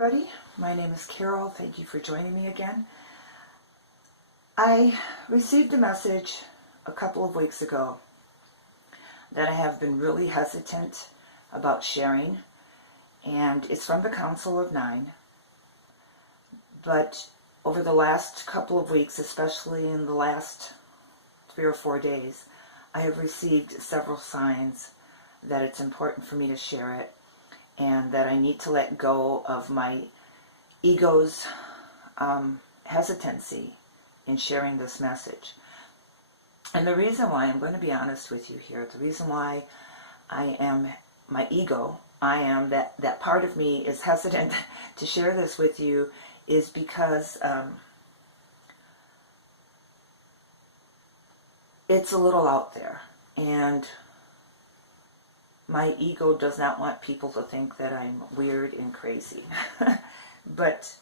everybody. My name is Carol. Thank you for joining me again. I received a message a couple of weeks ago that I have been really hesitant about sharing, and it's from the Council of Nine. But over the last couple of weeks, especially in the last 3 or 4 days, I have received several signs that it's important for me to share it, and that I need to let go of my ego's hesitancy in sharing this message. And the reason why, I'm going to be honest with you here, the reason why my ego, that part of me is hesitant to share this with you is because it's a little out there, and my ego does not want people to think that I'm weird and crazy. But,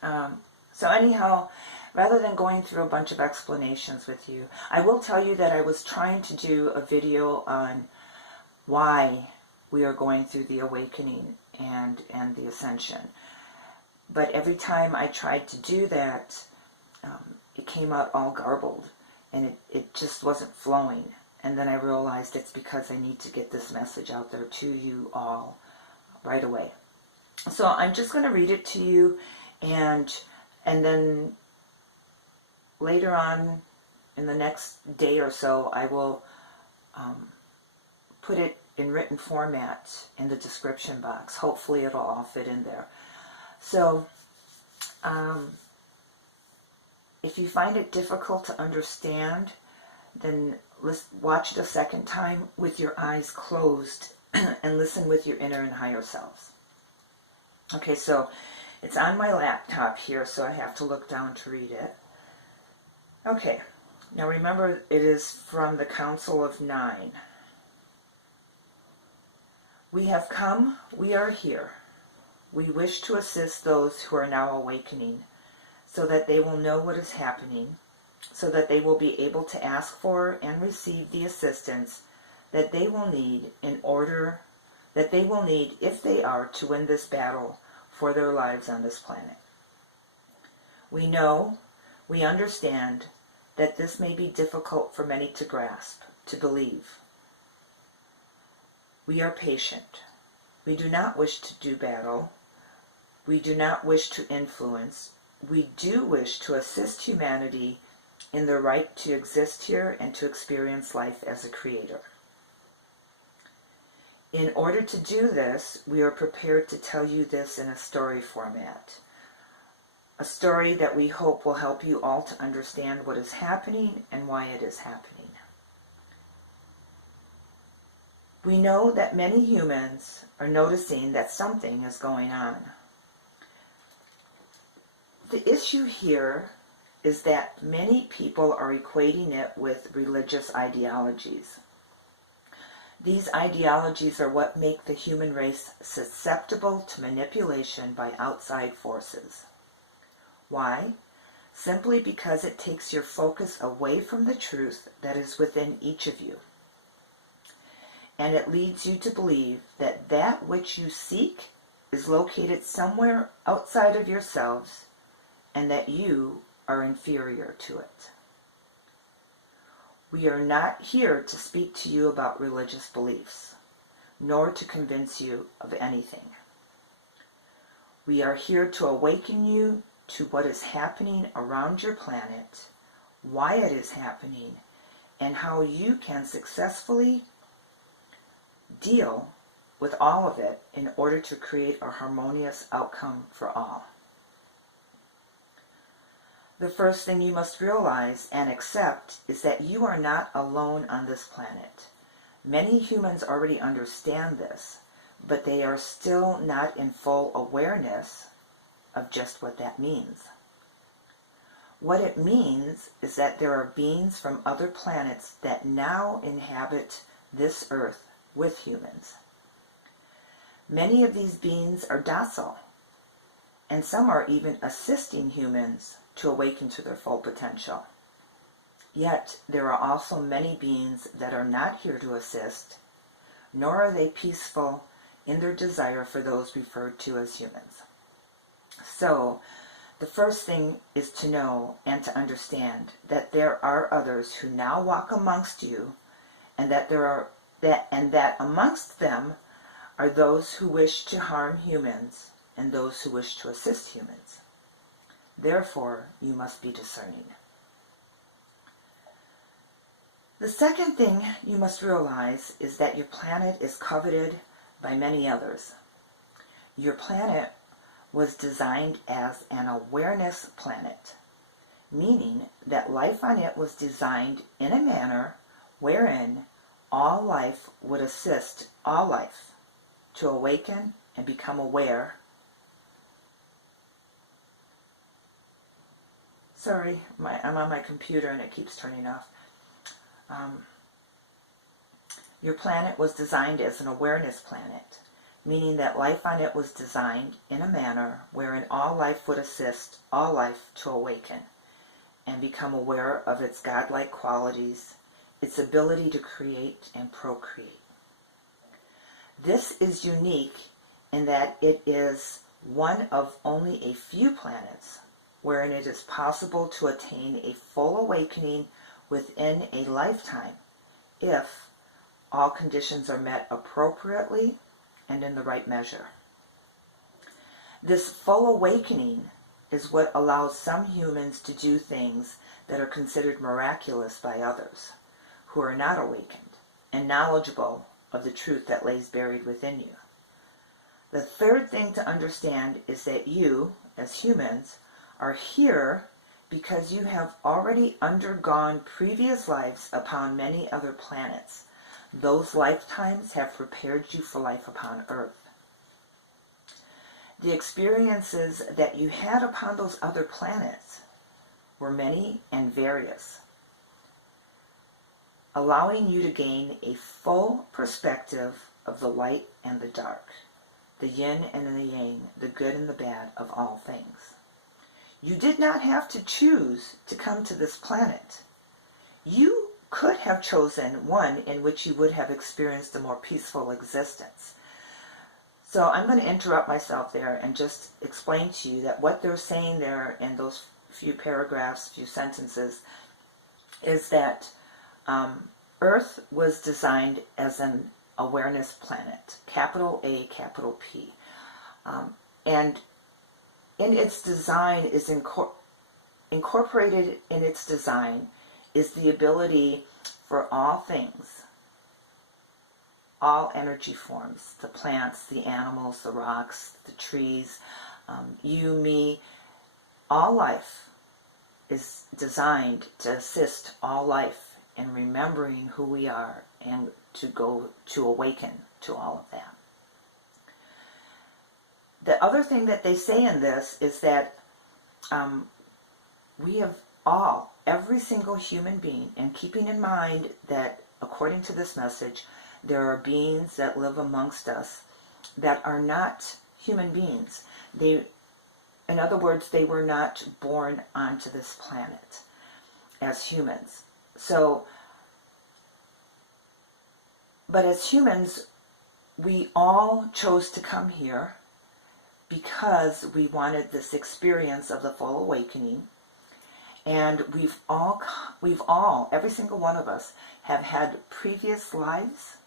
so anyhow, rather than going through a bunch of explanations with you, I will tell you that I was trying to do a video on why we are going through the awakening and the ascension. But every time I tried to do that, it came out all garbled, and it just wasn't flowing. And then I realized it's because I need to get this message out there to you all right away. So I'm just going to read it to you, and then later on in the next day or so, I will put it in written format in the description box. Hopefully it'll all fit in there. So if you find it difficult to understand, then watch it a second time with your eyes closed and listen with your inner and higher selves. Okay, so it's on my laptop here, so I have to look down to read it. Okay, now remember, it is from the Council of Nine. We have come, we are here. We wish to assist those who are now awakening, so that they will know what is happening, so that they will be able to ask for and receive the assistance that they will need if they are to win this battle for their lives on this planet. We know, we understand that this may be difficult for many to grasp, to believe. We are patient. We do not wish to do battle. We do not wish to influence. We do wish to assist humanity in their right to exist here and to experience life as a creator. In order to do this, we are prepared to tell you this in a story format. A story that we hope will help you all to understand what is happening and why it is happening. We know that many humans are noticing that something is going on. The issue here is that many people are equating it with religious ideologies. These ideologies are what make the human race susceptible to manipulation by outside forces. Why? Simply because it takes your focus away from the truth that is within each of you. And it leads you to believe that that which you seek is located somewhere outside of yourselves, and that you are inferior to it. We are not here to speak to you about religious beliefs, nor to convince you of anything. We are here to awaken you to what is happening around your planet, why it is happening, and how you can successfully deal with all of it in order to create a harmonious outcome for all. The first thing you must realize and accept is that you are not alone on this planet. Many humans already understand this, but they are still not in full awareness of just what that means. What it means is that there are beings from other planets that now inhabit this earth with humans. Many of these beings are docile, and some are even assisting humans to awaken to their full potential. Yet there are also many beings that are not here to assist, nor are they peaceful in their desire for those referred to as humans. So, the first thing is to know and to understand that there are others who now walk amongst you, and that amongst them are those who wish to harm humans and those who wish to assist humans. Therefore, you must be discerning. The second thing you must realize is that your planet is coveted by many others. Your planet was designed as an awareness planet, meaning that life on it was designed in a manner wherein all life would assist all life to awaken and become aware. Sorry, I'm on my computer and it keeps turning off. Your planet was designed as an awareness planet, meaning that life on it was designed in a manner wherein all life would assist all life to awaken and become aware of its godlike qualities, its ability to create and procreate. This is unique in that it is one of only a few planets wherein it is possible to attain a full awakening within a lifetime if all conditions are met appropriately and in the right measure. This full awakening is what allows some humans to do things that are considered miraculous by others who are not awakened and knowledgeable of the truth that lays buried within you. The third thing to understand is that you, as humans, are here because you have already undergone previous lives upon many other planets. Those lifetimes have prepared you for life upon Earth. The experiences that you had upon those other planets were many and various, allowing you to gain a full perspective of the light and the dark, the yin and the yang, the good and the bad of all things. You did not have to choose to come to this planet. You could have chosen one in which you would have experienced a more peaceful existence. So I'm going to interrupt myself there and just explain to you that what they're saying there in those few paragraphs, few sentences, is that Earth was designed as an awareness planet, capital A, capital P. And in its design is incorporated in its design is the ability for all things, all energy forms, the plants, the animals, the rocks, the trees, you, me, all life is designed to assist all life in remembering who we are and to awaken to all of that. The other thing that they say in this is that we have every single human being, and keeping in mind that according to this message, there are beings that live amongst us that are not human beings. In other words, they were not born onto this planet as humans. So, but as humans, we all chose to come here because we wanted this experience of the full awakening. And we've all, every single one of us, have had previous lives,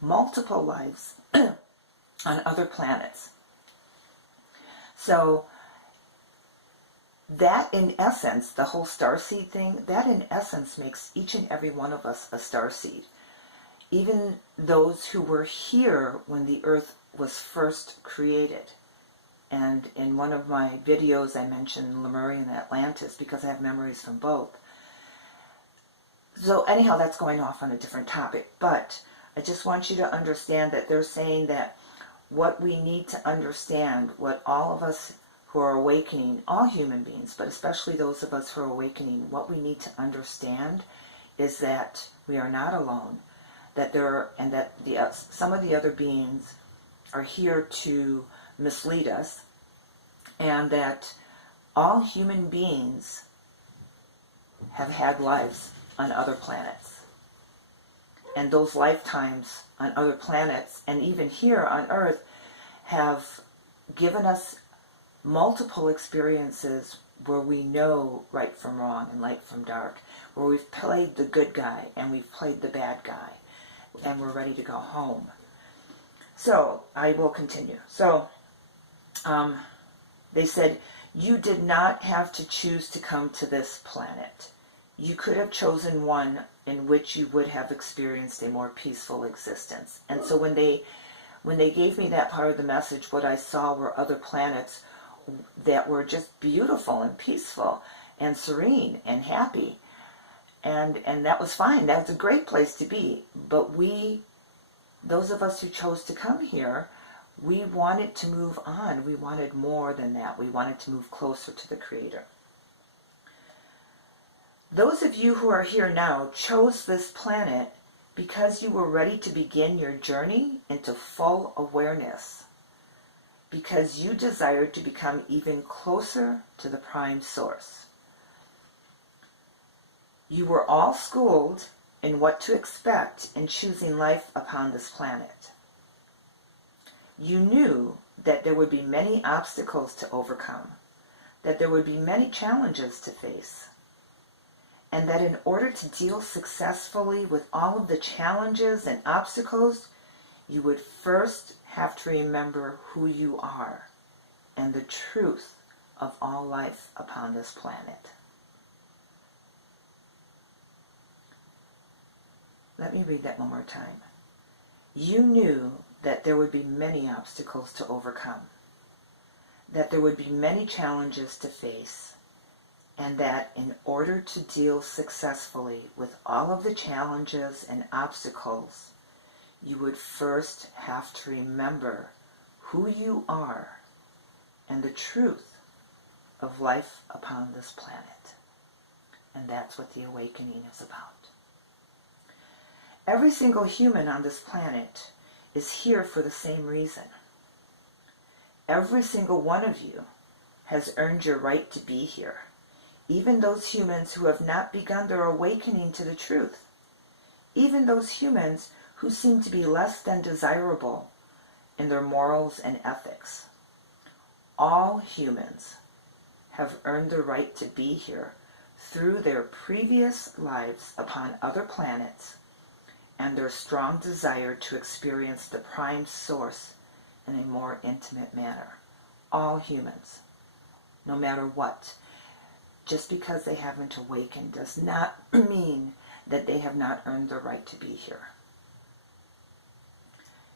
multiple lives, on other planets. So that in essence, the whole starseed thing, that in essence makes each and every one of us a starseed. Even those who were here when the Earth was first created. And in one of my videos I mentioned Lemuria and Atlantis because I have memories from both. So anyhow, that's going off on a different topic. But I just want you to understand that they're saying that what we need to understand, what all of us who are awakening, all human beings, but especially those of us who are awakening, what we need to understand is that we are not alone. That some of the other beings are here to mislead us, and that all human beings have had lives on other planets. and those lifetimes on other planets and even here on Earth have given us multiple experiences where we know right from wrong and light from dark, where we've played the good guy and we've played the bad guy, and we're ready to go home. So I will continue. So they said, you did not have to choose to come to this planet. You could have chosen one in which you would have experienced a more peaceful existence. And so when they gave me that part of the message, what I saw were other planets that were just beautiful and peaceful and serene and happy. And that was fine. That was a great place to be. But those of us who chose to come here, we wanted to move on. We wanted more than that. We wanted to move closer to the Creator. Those of you who are here now chose this planet because you were ready to begin your journey into full awareness, because you desired to become even closer to the Prime Source. You were all schooled in what to expect in choosing life upon this planet. You knew that there would be many obstacles to overcome, that there would be many challenges to face, and that in order to deal successfully with all of the challenges and obstacles, you would first have to remember who you are and the truth of all life upon this planet. Let me read that one more time. You knew that there would be many obstacles to overcome, that there would be many challenges to face, and that in order to deal successfully with all of the challenges and obstacles, you would first have to remember who you are and the truth of life upon this planet. And that's what the awakening is about. Every single human on this planet is here for the same reason. Every single one of you has earned your right to be here. Even those humans who have not begun their awakening to the truth. Even those humans who seem to be less than desirable in their morals and ethics. All humans have earned the right to be here through their previous lives upon other planets and their strong desire to experience the Prime Source in a more intimate manner. All humans, no matter what. Just because they haven't awakened does not mean that they have not earned the right to be here.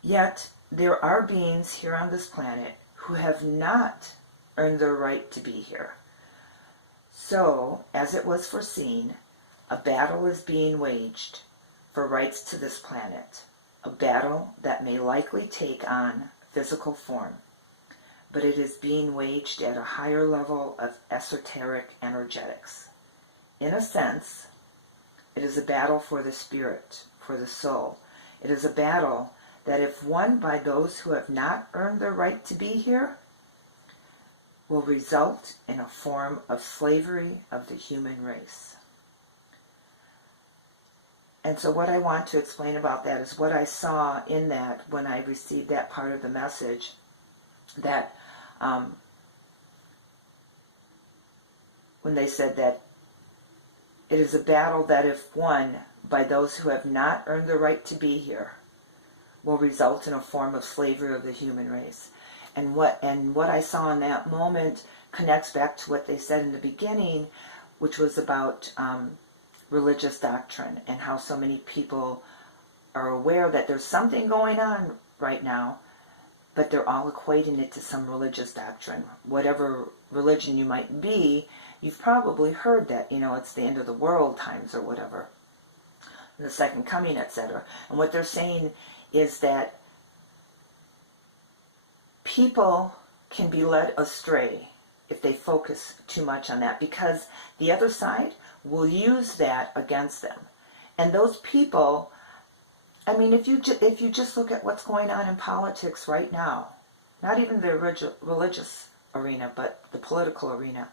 Yet, there are beings here on this planet who have not earned their right to be here. So, as it was foreseen, a battle is being waged for rights to this planet, a battle that may likely take on physical form, but it is being waged at a higher level of esoteric energetics. In a sense, it is a battle for the spirit, for the soul. It is a battle that, if won by those who have not earned their right to be here, will result in a form of slavery of the human race. And so what I want to explain about that is what I saw in that when I received that part of the message, that when they said that it is a battle that, if won by those who have not earned the right to be here, will result in a form of slavery of the human race. And what I saw in that moment connects back to what they said in the beginning, which was about religious doctrine, and how so many people are aware that there's something going on right now, but they're all equating it to some religious doctrine. Whatever religion you might be, you've probably heard that, it's the end of the world times or whatever, the second coming, etc. And what they're saying is that people can be led astray if they focus too much on that, because the other side will use that against them. And those people, if you just look at what's going on in politics right now, not even the religious arena, but the political arena,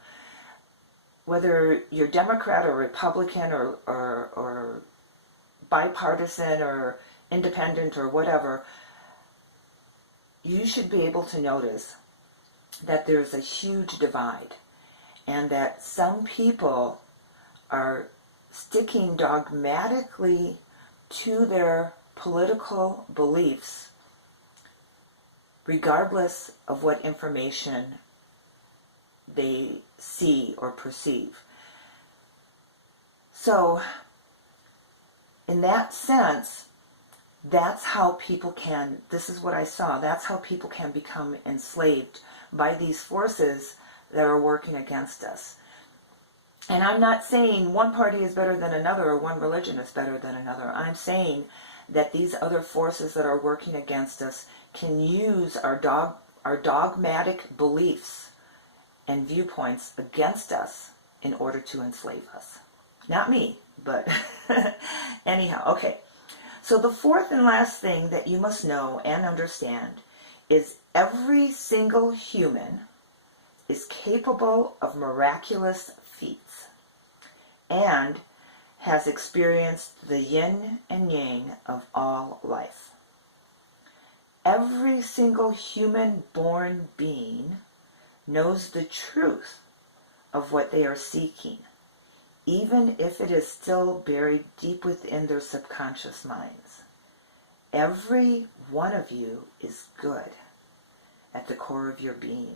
whether you're Democrat or Republican or bipartisan or independent or whatever, you should be able to notice that there's a huge divide, and that some people are sticking dogmatically to their political beliefs regardless of what information they see or perceive. So, in that sense, that's how people can, this is what I saw, that's how people can become enslaved by these forces that are working against us. And I'm not saying one party is better than another or one religion is better than another. I'm saying that these other forces that are working against us can use our dogmatic beliefs and viewpoints against us in order to enslave us. Not me, but anyhow, okay. So the fourth and last thing that you must know and understand is every single human is capable of miraculous feats and has experienced the yin and yang of all life. Every single human-born being knows the truth of what they are seeking, even if it is still buried deep within their subconscious minds. Every one of you is good at the core of your being.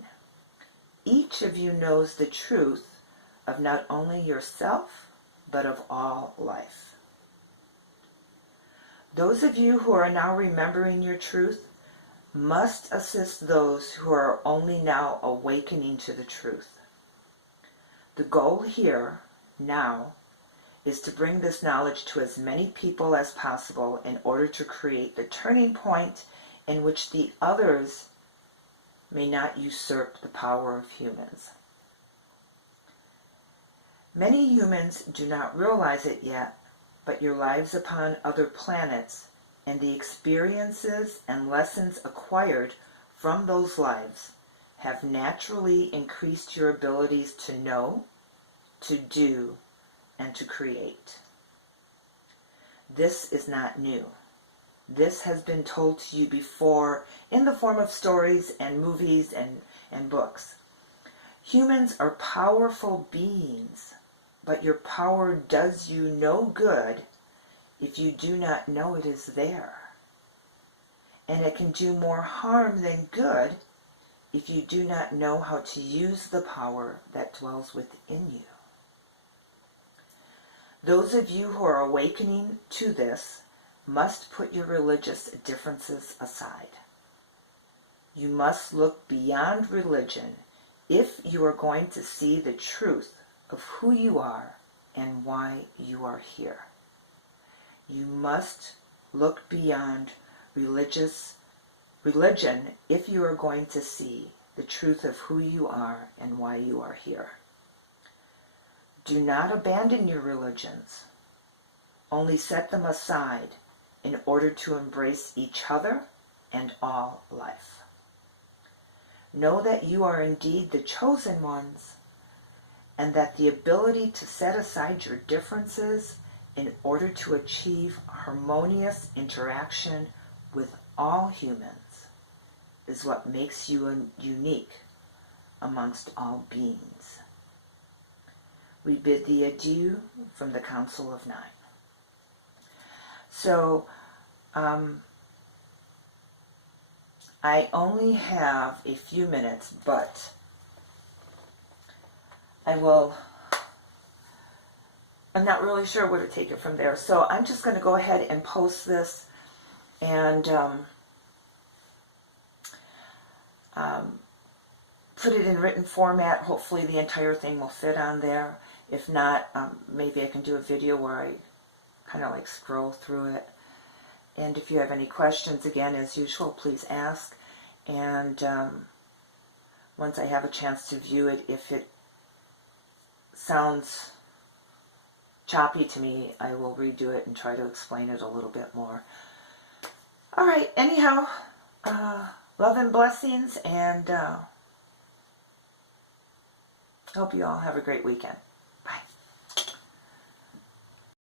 Each of you knows the truth of not only yourself, but of all life. Those of you who are now remembering your truth must assist those who are only now awakening to the truth. The goal here, now, is to bring this knowledge to as many people as possible in order to create the turning point in which the others may not usurp the power of humans. Many humans do not realize it yet, but your lives upon other planets and the experiences and lessons acquired from those lives have naturally increased your abilities to know, to do, and to create. This is not new. This has been told to you before in the form of stories and movies and books. Humans are powerful beings, but your power does you no good if you do not know it is there. And it can do more harm than good if you do not know how to use the power that dwells within you. Those of you who are awakening to this must put your religious differences aside. You must look beyond religion if you are going to see the truth of who you are and why you are here. You must look beyond religion if you are going to see the truth of who you are and why you are here. Do not abandon your religions. Only set them aside in order to embrace each other and all life. Know that you are indeed the chosen ones, and that the ability to set aside your differences in order to achieve harmonious interaction with all humans is what makes you unique amongst all beings. We bid thee adieu from the Council of Nine. So, I only have a few minutes, but I'm not really sure where to take it from there. So I'm just going to go ahead and post this and put it in written format. Hopefully the entire thing will fit on there. If not, maybe I can do a video where I kind of like scroll through it. And if you have any questions, again, as usual, please ask. And once I have a chance to view it, if it sounds choppy to me, I will redo it and try to explain it a little bit more. All right, anyhow, love and blessings, and hope you all have a great weekend.